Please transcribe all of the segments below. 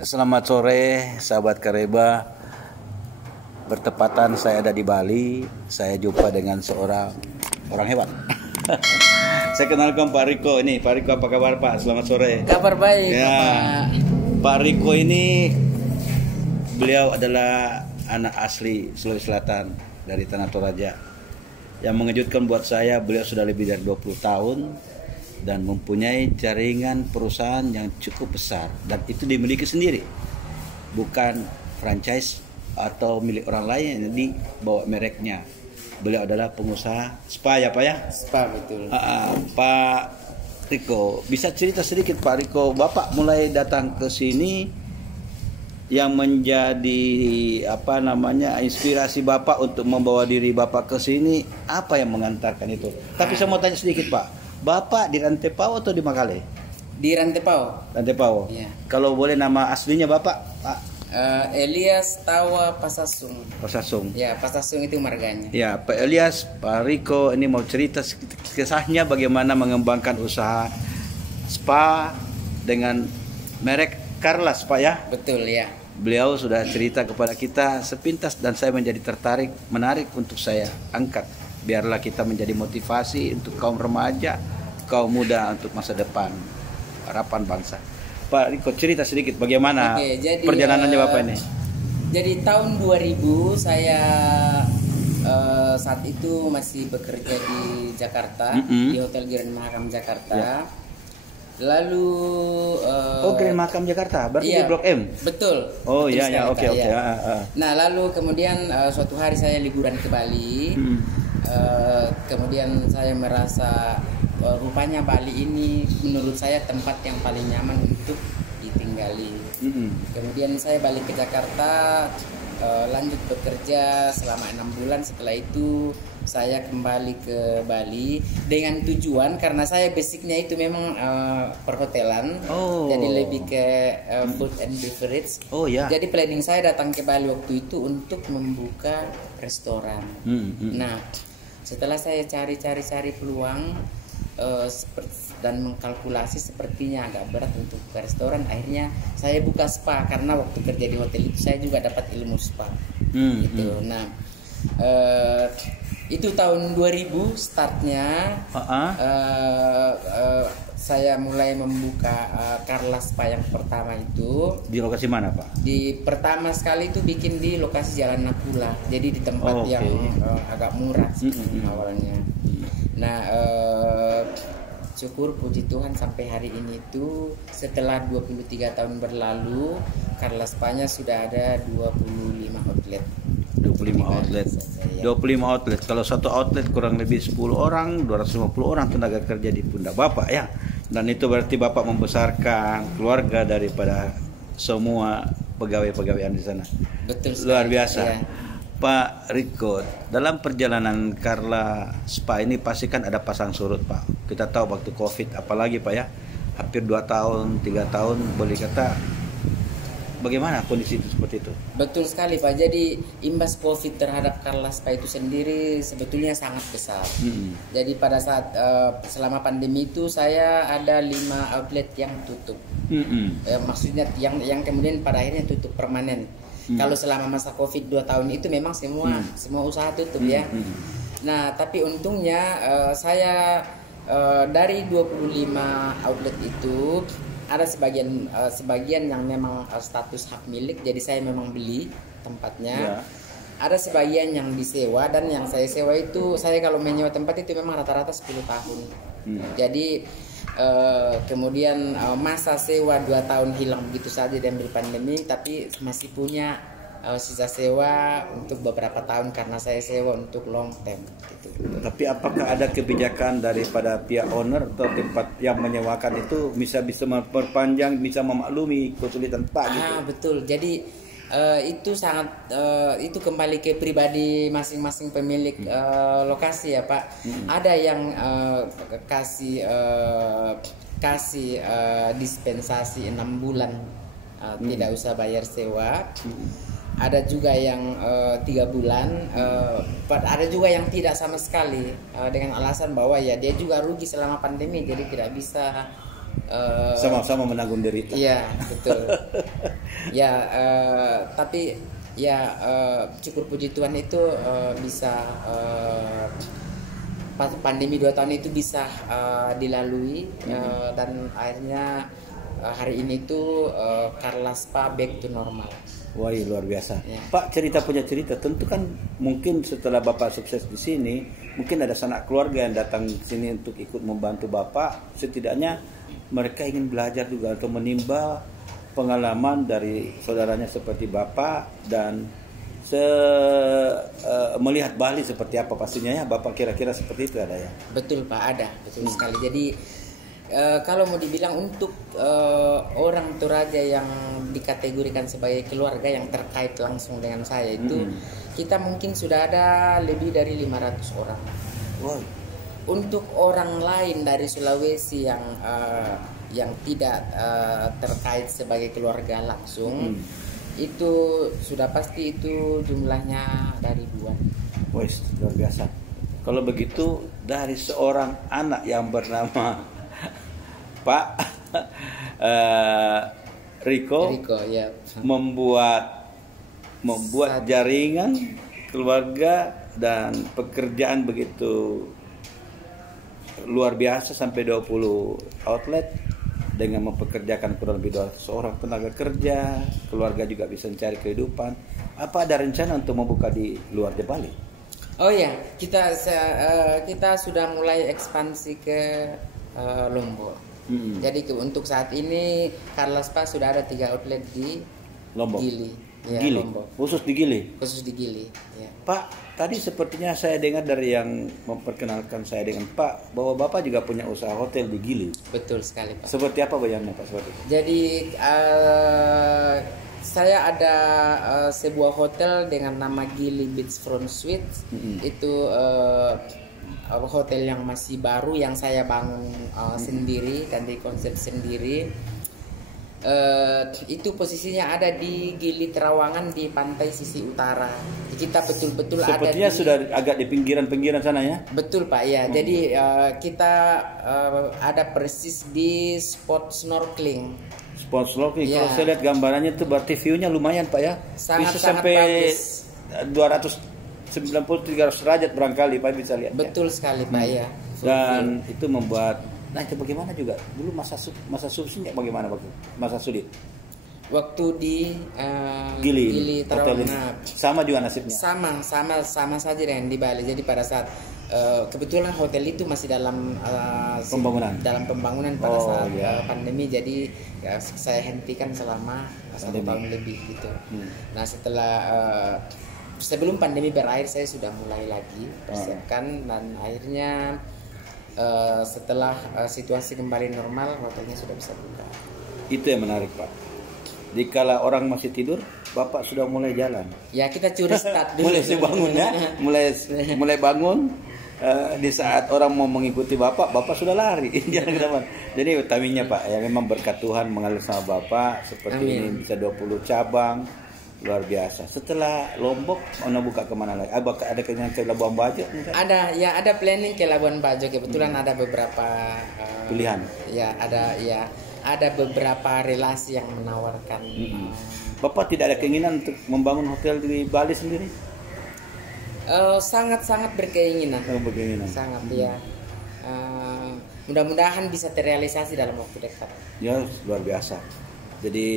Selamat sore sahabat Kareba. Bertepatan saya ada di Bali. Saya jumpa dengan seorang orang hebat. Saya kenalkan Pak Riko. Ini Pak Riko, apa kabar Pak? Selamat sore. Kabar baik, Ya, Pak Riko ini beliau adalah anak asli Sulawesi Selatan dari Tanah Toraja. Yang mengejutkan buat saya, beliau sudah lebih dari 20 tahun dan mempunyai jaringan perusahaan yang cukup besar, dan itu dimiliki sendiri, bukan franchise atau milik orang lain yang dibawa mereknya. Beliau adalah pengusaha spa ya Pak ya? Spa, betul. Pak Riko, bisa cerita sedikit Pak Riko, Bapak mulai datang ke sini yang menjadi inspirasi Bapak untuk membawa diri Bapak ke sini, apa yang mengantarkan itu? Tapi saya mau tanya sedikit Pak, Bapak di Rantepao atau di Makale? Di Rantepao. Rantepao. Iya. Kalau boleh nama aslinya Bapak, Pak? Elias Tawa Pasasung. Pasasung. Ya, Pasasung itu marganya. Ya, Pak Elias, Pak Riko ini mau cerita kisahnya bagaimana mengembangkan usaha spa dengan merek Carlas, Pak ya? Betul ya. Beliau sudah cerita kepada kita sepintas dan saya menjadi menarik untuk saya angkat. Biarlah kita menjadi motivasi untuk kaum remaja, kaum muda untuk masa depan, harapan bangsa. Pak Riko, cerita sedikit bagaimana perjalanannya Bapak ini. Jadi tahun 2000 saya saat itu masih bekerja di Jakarta, di Hotel Grand Mahakam Jakarta. Ya. Lalu Grand Mahakam Jakarta, berarti iya, di Blok M. Betul. Oh betul iya, oke. ya. Nah, lalu kemudian suatu hari saya liburan ke Bali. Kemudian saya merasa rupanya Bali ini menurut saya tempat yang paling nyaman untuk ditinggali. Kemudian saya balik ke Jakarta, lanjut bekerja selama 6 bulan. Setelah itu saya kembali ke Bali dengan tujuan, karena saya basicnya itu memang perhotelan, jadi lebih ke food and beverage. Jadi planning saya datang ke Bali waktu itu untuk membuka restoran. Nah, setelah saya cari peluang dan mengkalkulasi sepertinya agak berat untuk ke restoran, akhirnya saya buka spa, karena waktu kerja di hotel itu saya juga dapat ilmu spa. Gitu. Nah, itu tahun 2000 startnya. Saya mulai membuka Carlas Spa yang pertama itu. Di lokasi mana Pak? Di pertama sekali itu bikin di lokasi Jalan Nakula, jadi di tempat yang agak murah awalnya. Nah, syukur puji Tuhan sampai hari ini itu setelah 23 tahun berlalu, Carlas Spa-nya sudah ada 25 outlet. 25 outlet. 25 outlet. Kalau satu outlet kurang lebih 10 orang, 250 orang tenaga kerja di pundak Bapak ya. Dan itu berarti Bapak membesarkan keluarga daripada semua pegawai-pegawai yang di sana. Betul sekali. Luar biasa. Ya. Pak Riko, dalam perjalanan Carlas Spa ini pasti kan ada pasang surut Pak. Kita tahu waktu Covid, apalagi Pak ya, hampir 2 tahun, 3 tahun boleh kata. Bagaimana kondisi itu seperti itu? Betul sekali Pak. Jadi imbas Covid terhadap Carlas Spa itu sendiri sebetulnya sangat besar. Jadi pada saat selama pandemi itu saya ada 5 outlet yang tutup. Maksudnya yang kemudian pada akhirnya tutup permanen. Kalau selama masa Covid 2 tahun itu memang semua usaha tutup ya. Nah, tapi untungnya saya dari 25 outlet itu ada sebagian yang memang status hak milik, jadi saya memang beli tempatnya. Ada sebagian yang disewa, dan yang saya sewa itu, saya kalau menyewa tempat itu memang rata-rata 10 tahun. Jadi kemudian masa sewa 2 tahun hilang begitu saja diambil pandemi, tapi masih punya sisa sewa untuk beberapa tahun karena saya sewa untuk long term gitu. Tapi apakah ada kebijakan daripada pihak owner atau tempat yang menyewakan itu bisa memperpanjang, bisa memaklumi kesulitan Pak gitu? Betul. Jadi itu sangat itu kembali ke pribadi masing-masing pemilik lokasi ya Pak. Ada yang kasih dispensasi 6 bulan tidak usah bayar sewa. Ada juga yang 3 bulan, ada juga yang tidak sama sekali dengan alasan bahwa ya dia juga rugi selama pandemi, jadi tidak bisa sama-sama menanggung derita. Iya, betul. Ya, tapi ya syukur puji Tuhan itu bisa pandemi 2 tahun itu bisa dilalui dan akhirnya hari ini tuh Carla Spa back to normal. Wah, luar biasa. Ya. Pak, punya cerita. Tentu kan mungkin setelah Bapak sukses di sini, mungkin ada sanak keluarga yang datang ke sini untuk ikut membantu Bapak. Setidaknya mereka ingin belajar juga atau menimba pengalaman dari saudaranya seperti Bapak dan melihat Bali seperti apa pastinya ya. Bapak kira-kira seperti itu ada ya? Betul Pak, ada. Betul sekali. Jadi kalau mau dibilang untuk orang Toraja yang dikategorikan sebagai keluarga yang terkait langsung dengan saya itu kita mungkin sudah ada lebih dari 500 orang. Wow. Untuk orang lain dari Sulawesi yang tidak terkait sebagai keluarga langsung itu sudah pasti itu jumlahnya dari ribuan. Wah, luar biasa. Kalau begitu dari seorang anak yang bernama Pak Riko ya. membuat jaringan keluarga dan pekerjaan begitu luar biasa sampai 20 outlet dengan mempekerjakan kurang lebih 200 orang tenaga kerja, keluarga juga bisa mencari kehidupan. Apa ada rencana untuk membuka di luar Bali? Oh ya, kita sudah mulai ekspansi ke Lombok. Jadi untuk saat ini Carla Spa sudah ada 3 outlet di Lombok. Gili. Ya, Gili. Lombok. Khusus di Gili. Khusus di Gili. Ya. Pak, tadi sepertinya saya dengar dari yang memperkenalkan saya dengan Pak bahwa Bapak juga punya usaha hotel di Gili. Betul sekali Pak. Seperti apa bayangnya Pak? Seperti itu? Jadi saya ada sebuah hotel dengan nama Gili Beachfront Suites. Itu hotel yang masih baru yang saya bangun sendiri dan dikonsep sendiri. Itu posisinya ada di Gili Terawangan di pantai sisi utara. Kita betul-betul ada. Sepertinya sudah agak di pinggiran-pinggiran sana ya. Betul Pak ya. Jadi kita ada persis di spot snorkeling. Spot snorkeling. Ya. Kalau saya lihat gambarannya itu berarti view-nya lumayan Pak ya. Sangat bisa sampai bagus. 290-300 derajat barangkali Pak bisa lihat. Betul sekali Pak ya. Dan itu membuat. Nah itu bagaimana juga dulu masa sulit bagaimana waktu masa sulit waktu di Gili Terawangan sama juga nasibnya sama saja dengan di Bali. Jadi pada saat kebetulan hotel itu masih dalam pembangunan pada saat pandemi, jadi saya hentikan selama 1 tahun lebih gitu. Nah setelah sebelum pandemi berakhir saya sudah mulai lagi persiapkan dan akhirnya setelah situasi kembali normal hotelnya sudah bisa buka. Itu yang menarik Pak. Dikala orang masih tidur, Bapak sudah mulai jalan. Ya kita curi start dulu. mulai bangun ya, mulai bangun. Di saat orang mau mengikuti Bapak sudah lari jalan ke depan. Jadi utamanya Pak ya memang berkat Tuhan mengalir sama Bapak seperti ini bisa 20 cabang. Luar biasa. Setelah Lombok, mau buka kemana lagi? Ada keinginan ke Labuan Bajo? Ada, ya ada planning ke Labuan Bajo. Kebetulan ada beberapa pilihan. Ya ada beberapa relasi yang menawarkan. Bapak tidak ada keinginan untuk membangun hotel di Bali sendiri? Sangat berkeinginan. Sangat ya. Mudah-mudahan bisa terrealisasi dalam waktu dekat. Ya luar biasa. Jadi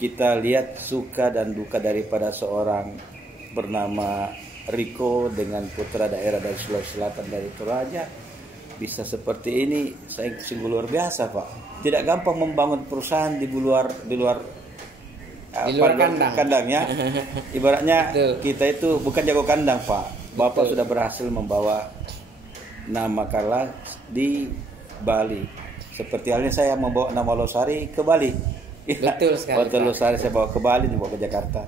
kita lihat suka dan duka daripada seorang bernama Riko dengan putra daerah dari Sulawesi Selatan dari Toraja bisa seperti ini. Saya sungguh luar biasa Pak. Tidak gampang membangun perusahaan di luar kandangnya. Ibaratnya kita itu bukan jago kandang Pak. Bapak sudah berhasil membawa nama Carla di Bali. Seperti halnya saya membawa nama Losari ke Bali. Betul sekali. Hotel Losari saya bawa ke Bali, bawa ke Jakarta.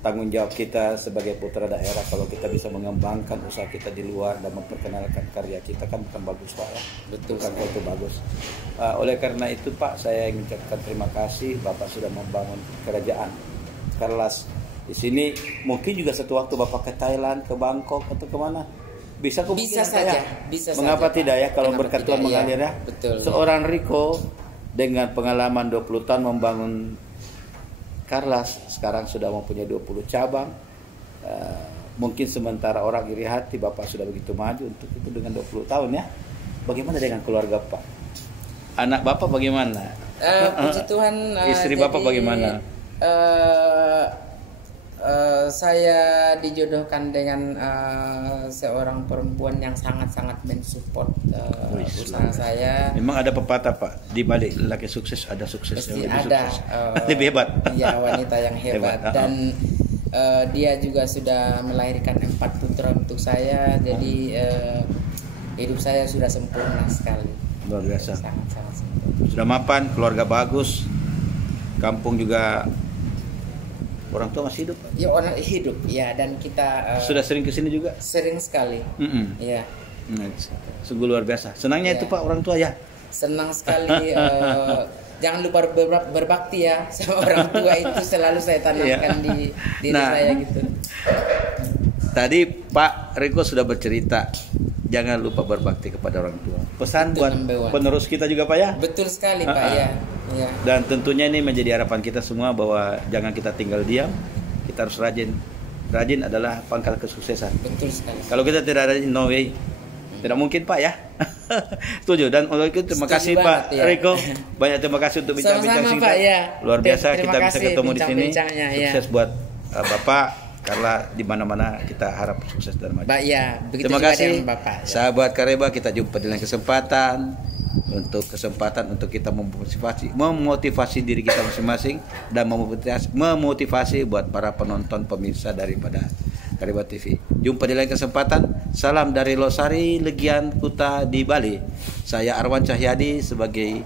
Tanggung jawab kita sebagai putra daerah kalau kita bisa mengembangkan usaha kita di luar dan memperkenalkan karya kita kan bukan bagus Pak ya. Betul. Bukan itu bagus. Oleh karena itu Pak saya ingin mengucapkan terima kasih Bapak sudah membangun kerajaan Carla di sini. Mungkin juga satu waktu Bapak ke Thailand, ke Bangkok atau kemana? Bisa Bisa kemungkinan saja, ya? bisa Mengapa saja, tidak Pak. ya kalau Kenapa berkat tidak, Tuhan iya. mengalir ya? Betul. Seorang Riko dengan pengalaman 20 tahun membangun Carlas, sekarang sudah mempunyai 20 cabang. Mungkin sementara orang iri hati Bapak sudah begitu maju untuk itu dengan 20 tahun ya. Bagaimana dengan keluarga Pak? Anak Bapak bagaimana? Puji Tuhan. Istri Bapak bagaimana? Saya dijodohkan dengan seorang perempuan yang sangat-sangat mensupport usaha saya. Memang ada pepatah Pak, di balik laki sukses ada sukses Pasti yang lebih ada sukses. Lebih hebat. ya wanita yang hebat, Hebat. dan dia juga sudah melahirkan 4 putra untuk saya. Jadi hidup saya sudah sempurna sekali. Luar biasa. Sangat-sangat sempurna. Sudah mapan, keluarga bagus, kampung juga orang tua masih hidup Pak? Ya orang hidup ya, dan kita Sudah sering kesini juga? sering sekali. Ya, Sungguh luar biasa. Senangnya Ya. itu Pak orang tua ya. senang sekali. Jangan lupa berbakti ya sama orang tua, itu selalu saya tanamkan di diri saya gitu. Tadi Pak Riko sudah bercerita, jangan lupa berbakti kepada orang tua. Pesan Itu buat number one. penerus kita juga Pak ya. Betul sekali Pak ya. Ya. Dan tentunya ini menjadi harapan kita semua bahwa jangan kita tinggal diam, kita harus rajin. Rajin adalah pangkal kesuksesan. Betul sekali. Kalau kita tidak rajin, no way. Tidak mungkin Pak ya. Setuju. Dan untuk itu terima Setuju kasih Pak banget, ya. Riko. Banyak terima kasih untuk bincang-bincang Sama-sama, singkat. Pak, ya. Luar biasa Terima kita bisa kasih ketemu di sini. bincang-bincangnya, ya. Sukses buat Bapak, karena di mana-mana kita harap sukses dan maju. Pak ya, begitu Terima juga kasih dengan Bapak. Ya. sahabat Kareba, kita jumpa di lain kesempatan untuk kita memotivasi diri kita masing-masing dan memotivasi buat para penonton pemirsa daripada Kareba TV. Jumpa di lain kesempatan. Salam dari Losari, Legian, Kuta di Bali. Saya Arwan Cahyadi sebagai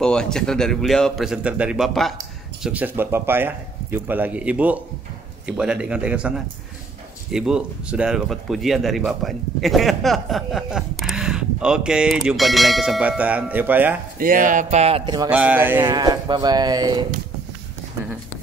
pewawancara dari beliau, presenter dari Bapak. Sukses buat Bapak ya. Jumpa lagi. Ibu ada dengan sana. Ibu sudah dapat pujian dari Bapak ini. Oke, jumpa di lain kesempatan. Ayo Pak ya. Iya Pak, terima kasih Bye. banyak. Bye bye.